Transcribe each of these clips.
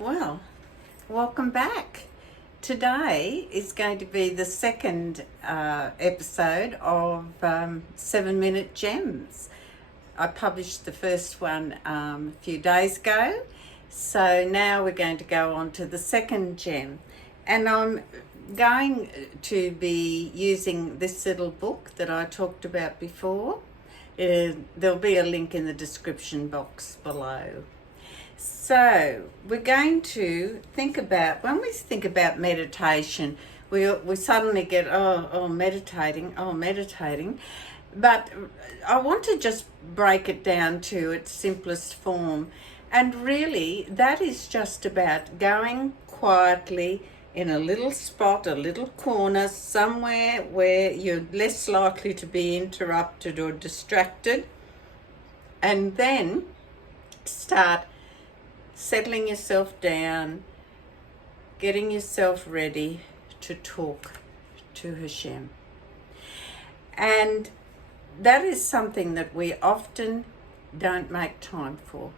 Well, welcome back. Today is going to be the second episode of 7 Minute Gems. I published the first one a few days ago, so now we're going to go on to the second gem. And I'm going to be using this little book that I talked about before. There'll be a link in the description box below. So we're going to think about, when we think about meditation, we suddenly get, meditating. But I want to just break it down to its simplest form. And really, that is just about going quietly in a little spot, a little corner, somewhere where you're less likely to be interrupted or distracted. And then start settling yourself down, getting yourself ready to talk to Hashem. And that is something that we often don't make time for.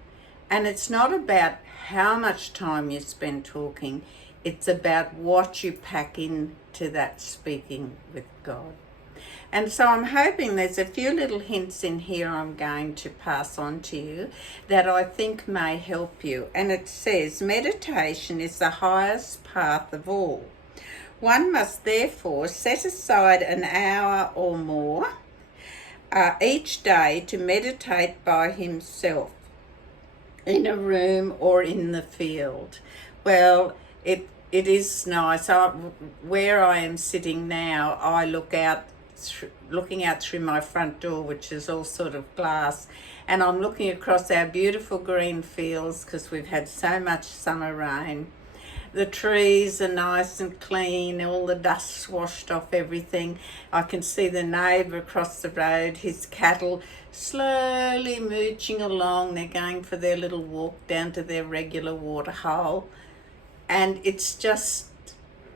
And it's not about how much time you spend talking, it's about what you pack into that speaking with God. And so I'm hoping there's a few little hints in here I'm going to pass on to you that I think may help you. And it says, meditation is the highest path of all. One must therefore set aside an hour or more each day to meditate by himself in a room or in the field. Well, it is nice. Where I am sitting now, I looking out through my front door, which is all sort of glass, and I'm looking across our beautiful green fields because we've had so much summer rain. The trees are nice and clean, all the dust's washed off everything. I can see the neighbour across the road, his cattle slowly mooching along. They're going for their little walk down to their regular water hole, and it's just,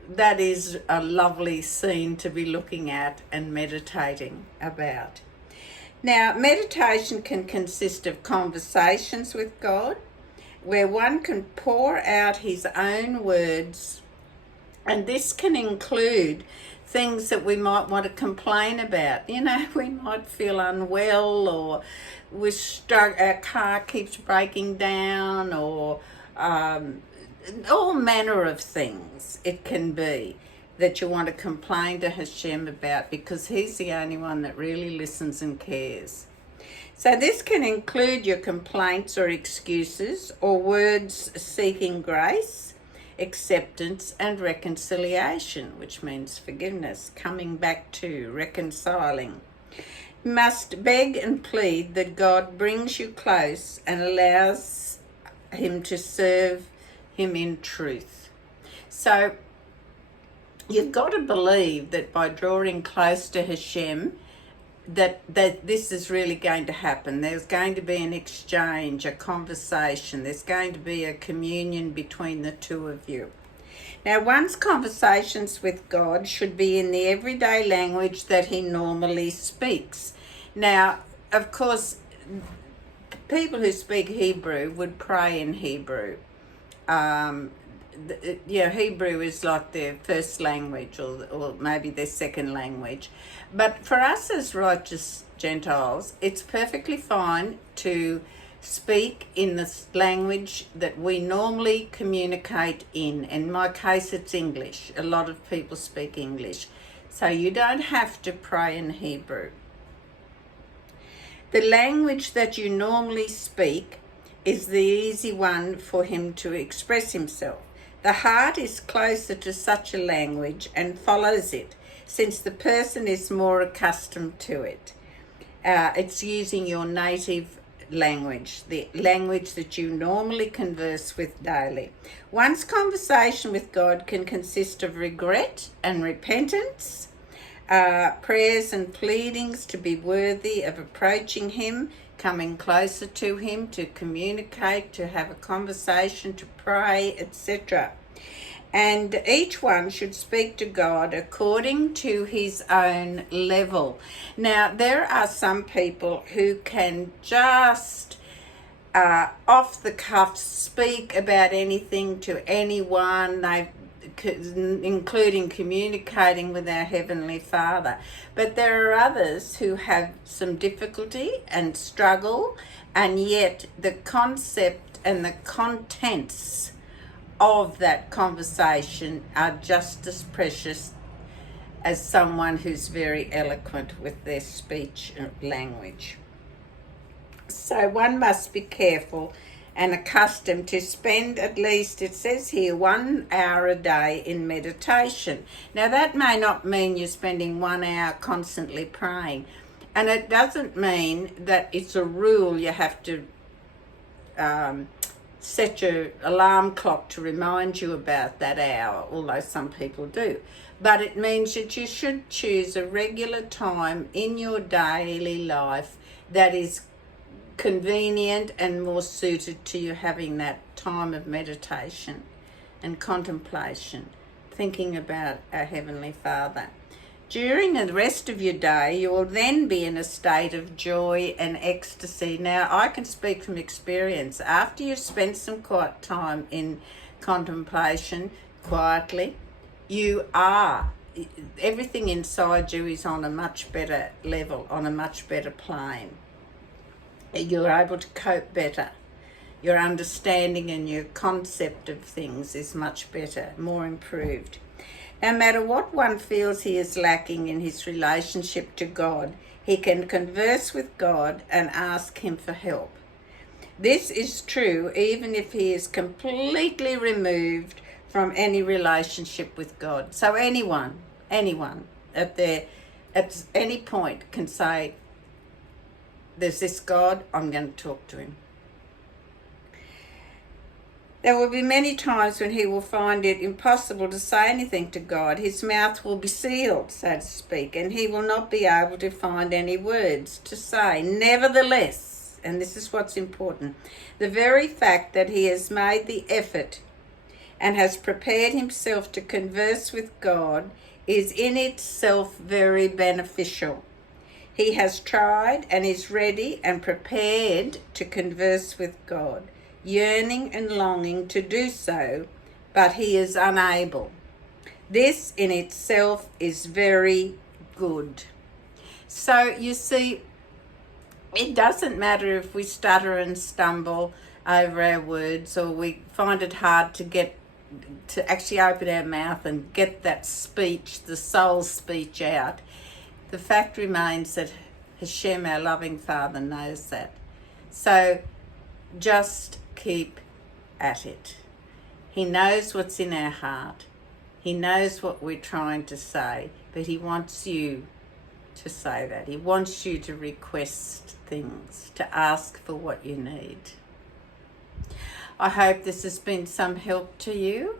that is a lovely scene to be looking at and meditating about. Now, meditation can consist of conversations with God, where one can pour out his own words, and this can include things that we might want to complain about. You know, we might feel unwell, or our car keeps breaking down, or all manner of things it can be that you want to complain to Hashem about, because he's the only one that really listens and cares. So this can include your complaints or excuses, or words seeking grace, acceptance and reconciliation, which means forgiveness, coming back to, reconciling. You must beg and plead that God brings you close and allows him to serve him in truth. So you've got to believe that by drawing close to Hashem, that this is really going to happen. There's going to be an exchange, a conversation. There's going to be a communion between the two of you. Now, one's conversations with God should be in the everyday language that he normally speaks. Now, of course, people who speak Hebrew would pray in Hebrew. Hebrew is like their first language, or maybe their second language. But for us as righteous Gentiles, it's perfectly fine to speak in the language that we normally communicate in. In my case, it's English. A lot of people speak English. So you don't have to pray in Hebrew. The language that you normally speak is the easy one for him to express himself. The heart is closer to such a language and follows it, since the person is more accustomed to it. It's using your native language, the language that you normally converse with daily. One's conversation with God can consist of regret and repentance, prayers and pleadings to be worthy of approaching him, coming closer to him, to communicate, to have a conversation, to pray, etc. And each one should speak to God according to his own level. Now, there are some people who can just off the cuff speak about anything to anyone, including communicating with our Heavenly Father. But there are others who have some difficulty and struggle, and yet the concept and the contents of that conversation are just as precious as someone who's very eloquent with their speech and language. So one must be careful and accustomed to spend at least, it says here, 1 hour a day in meditation. Now that may not mean you're spending 1 hour constantly praying, and it doesn't mean that it's a rule you have to set your alarm clock to remind you about that hour, although some people do. But it means that you should choose a regular time in your daily life that is convenient and more suited to you having that time of meditation and contemplation, thinking about our Heavenly Father. During the rest of your day, you will then be in a state of joy and ecstasy. Now, I can speak from experience. After you've spent some quiet time in contemplation, quietly, everything inside you is on a much better level, on a much better plane. You're able to cope better. Your understanding and your concept of things is much better, more improved. No matter what one feels he is lacking in his relationship to God, he can converse with God and ask him for help. This is true even if he is completely removed from any relationship with God. So anyone at any point can say, there's this God, I'm going to talk to him. There will be many times when he will find it impossible to say anything to God. His mouth will be sealed, so to speak, and he will not be able to find any words to say. Nevertheless, and this is what's important, the very fact that he has made the effort and has prepared himself to converse with God is in itself very beneficial. He has tried and is ready and prepared to converse with God, yearning and longing to do so, but he is unable. This in itself is very good. So you see, it doesn't matter if we stutter and stumble over our words, or we find it hard to actually open our mouth and get that speech, the soul speech out. The fact remains that Hashem, our loving Father, knows that. So just keep at it. He knows what's in our heart. He knows what we're trying to say, but he wants you to say that. He wants you to request things, to ask for what you need. I hope this has been some help to you,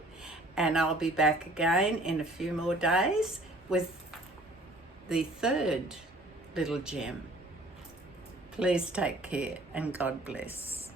and I'll be back again in a few more days with the third little gem. Please take care and God bless.